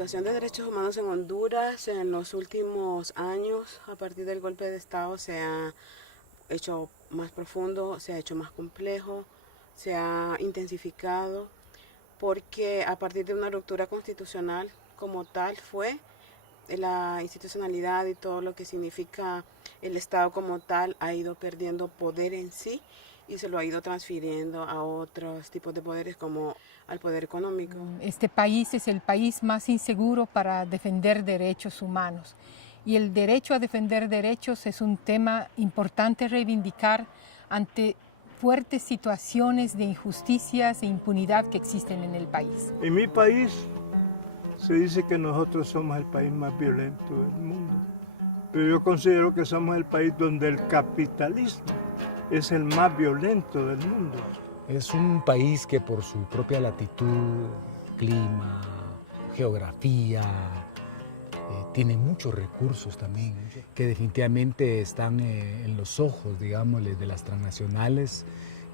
situación de derechos humanos en Honduras en los últimos años, a partir del golpe de Estado, se ha hecho más profundo, se ha hecho más complejo, se ha intensificado, porque a partir de una ruptura constitucional como tal fue la institucionalidad y todo lo que significa el Estado como tal ha ido perdiendo poder en sí y se lo ha ido transfiriendo a otros tipos de poderes como al poder económico. Este país es el país más inseguro para defender derechos humanos y el derecho a defender derechos es un tema importante reivindicar ante fuertes situaciones de injusticias e impunidad que existen en el país. En mi país se dice que nosotros somos el país más violento del mundo, pero yo considero que somos el país donde el capitalismo es el más violento del mundo. Es un país que por su propia latitud, clima, geografía, tiene muchos recursos también, que definitivamente están en los ojos, digámosle, de las transnacionales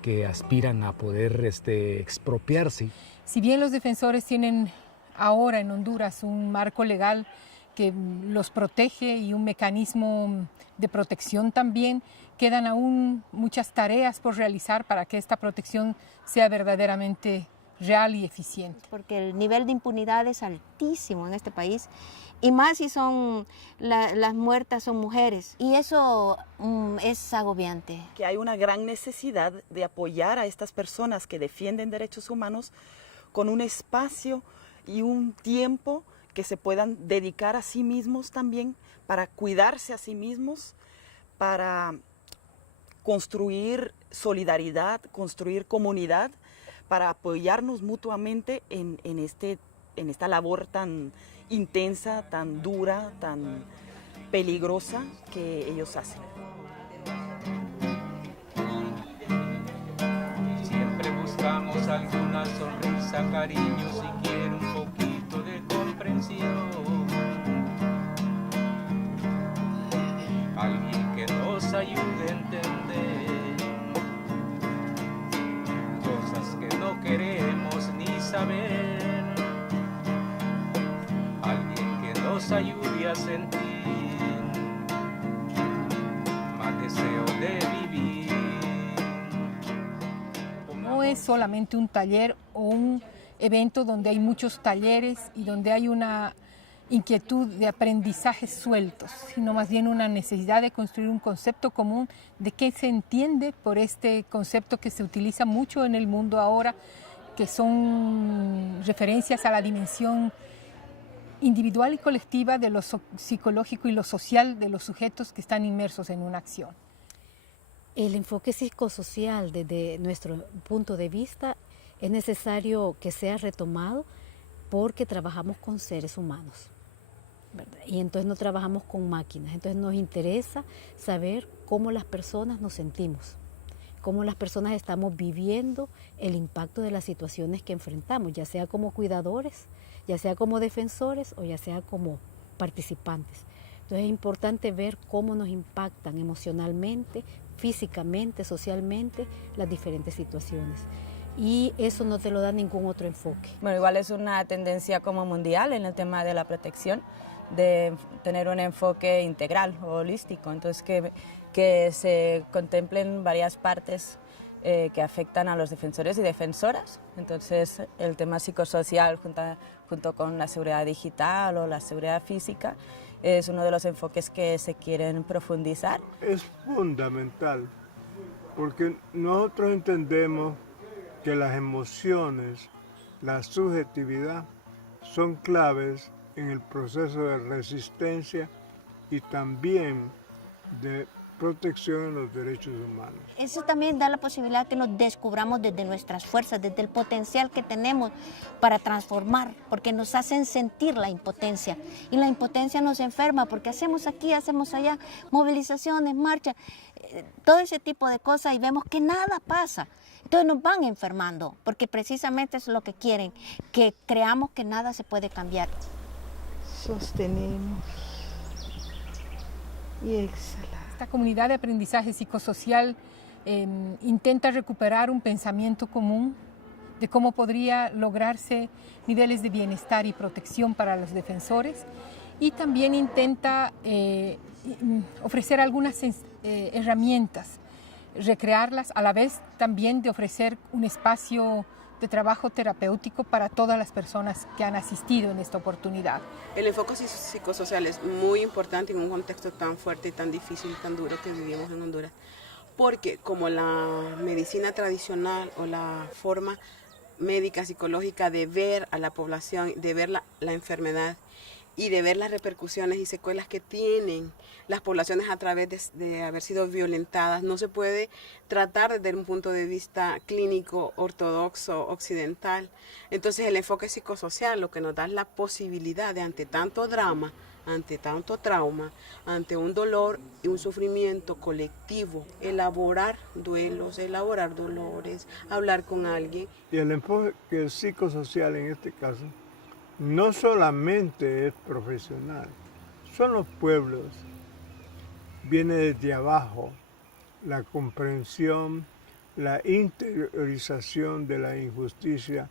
que aspiran a poder expropiarse. Si bien los defensores tienen ahora en Honduras un marco legal que los protege y un mecanismo de protección también, quedan aún muchas tareas por realizar para que esta protección sea verdaderamente real y eficiente. Porque el nivel de impunidad es altísimo en este país y más si son las muertas son mujeres y eso es agobiante. Que hay una gran necesidad de apoyar a estas personas que defienden derechos humanos con un espacio y un tiempo que se puedan dedicar a sí mismos también, para cuidarse a sí mismos, para construir solidaridad, construir comunidad, para apoyarnos mutuamente en esta labor tan intensa, tan dura, tan peligrosa que ellos hacen. Siempre buscamos alguna sonrisa, cariño, siquiera un poquito de comprensión. Alguien que nos ayude a entender cosas que no queremos ni saber. Alguien que nos ayude a sentir más deseo de vivir. No es solamente un taller o un evento donde hay muchos talleres y donde hay una inquietud de aprendizajes sueltos, sino más bien una necesidad de construir un concepto común de qué se entiende por este concepto que se utiliza mucho en el mundo ahora, que son referencias a la dimensión individual y colectiva de lo psicológico y lo social de los sujetos que están inmersos en una acción. El enfoque psicosocial desde nuestro punto de vista es necesario que sea retomado porque trabajamos con seres humanos, ¿verdad? Y entonces no trabajamos con máquinas, entonces nos interesa saber cómo las personas nos sentimos, cómo las personas estamos viviendo el impacto de las situaciones que enfrentamos, ya sea como cuidadores, ya sea como defensores o ya sea como participantes. Entonces es importante ver cómo nos impactan emocionalmente, físicamente, socialmente las diferentes situaciones. Y eso no te lo da ningún otro enfoque. Bueno, igual es una tendencia como mundial en el tema de la protección, de tener un enfoque integral o holístico, entonces que se contemplen varias partes que afectan a los defensores y defensoras. Entonces el tema psicosocial junto con la seguridad digital o la seguridad física es uno de los enfoques que se quieren profundizar. Es fundamental porque nosotros entendemos que las emociones, la subjetividad son claves en el proceso de resistencia y también de protección de los derechos humanos. Eso también da la posibilidad que nos descubramos desde nuestras fuerzas, desde el potencial que tenemos para transformar, porque nos hacen sentir la impotencia. Y la impotencia nos enferma porque hacemos aquí, hacemos allá, movilizaciones, marchas, todo ese tipo de cosas y vemos que nada pasa. Entonces nos van enfermando, porque precisamente es lo que quieren, que creamos que nada se puede cambiar. Sostenemos y exhalamos. Esta comunidad de aprendizaje psicosocial intenta recuperar un pensamiento común de cómo podría lograrse niveles de bienestar y protección para los defensores, y también intenta ofrecer algunas herramientas, recrearlas, a la vez también de ofrecer un espacio de trabajo terapéutico para todas las personas que han asistido en esta oportunidad. El enfoque psicosocial es muy importante en un contexto tan fuerte y tan difícil y tan duro que vivimos en Honduras, porque como la medicina tradicional o la forma médica, psicológica de ver a la población, de ver la enfermedad y de ver las repercusiones y secuelas que tienen las poblaciones a través de haber sido violentadas, no se puede tratar desde un punto de vista clínico, ortodoxo, occidental. Entonces el enfoque psicosocial lo que nos da es la posibilidad de, ante tanto drama, ante tanto trauma, ante un dolor y un sufrimiento colectivo, elaborar duelos, elaborar dolores, hablar con alguien. Y el enfoque psicosocial en este caso no solamente es profesional, son los pueblos, viene desde abajo la comprensión, la interiorización de la injusticia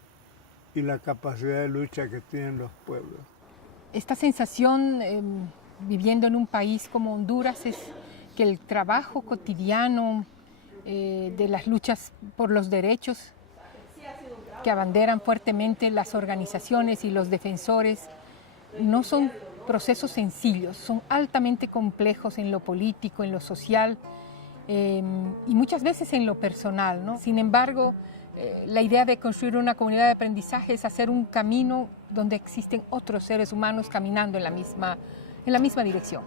y la capacidad de lucha que tienen los pueblos. Esta sensación, viviendo en un país como Honduras, es que el trabajo cotidiano de las luchas por los derechos que abanderan fuertemente las organizaciones y los defensores no son procesos sencillos, son altamente complejos en lo político, en lo social y muchas veces en lo personal, ¿no? Sin embargo, la idea de construir una comunidad de aprendizaje es hacer un camino donde existen otros seres humanos caminando en la misma dirección.